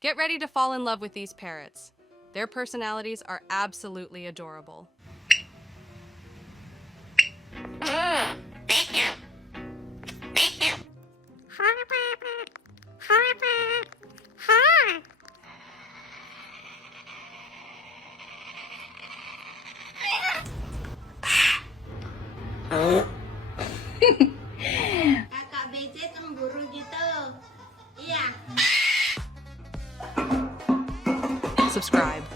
Get ready to fall in love with these parrots. Their personalities are absolutely adorable. Kakak BC cemburu gitu. Iya. Subscribe.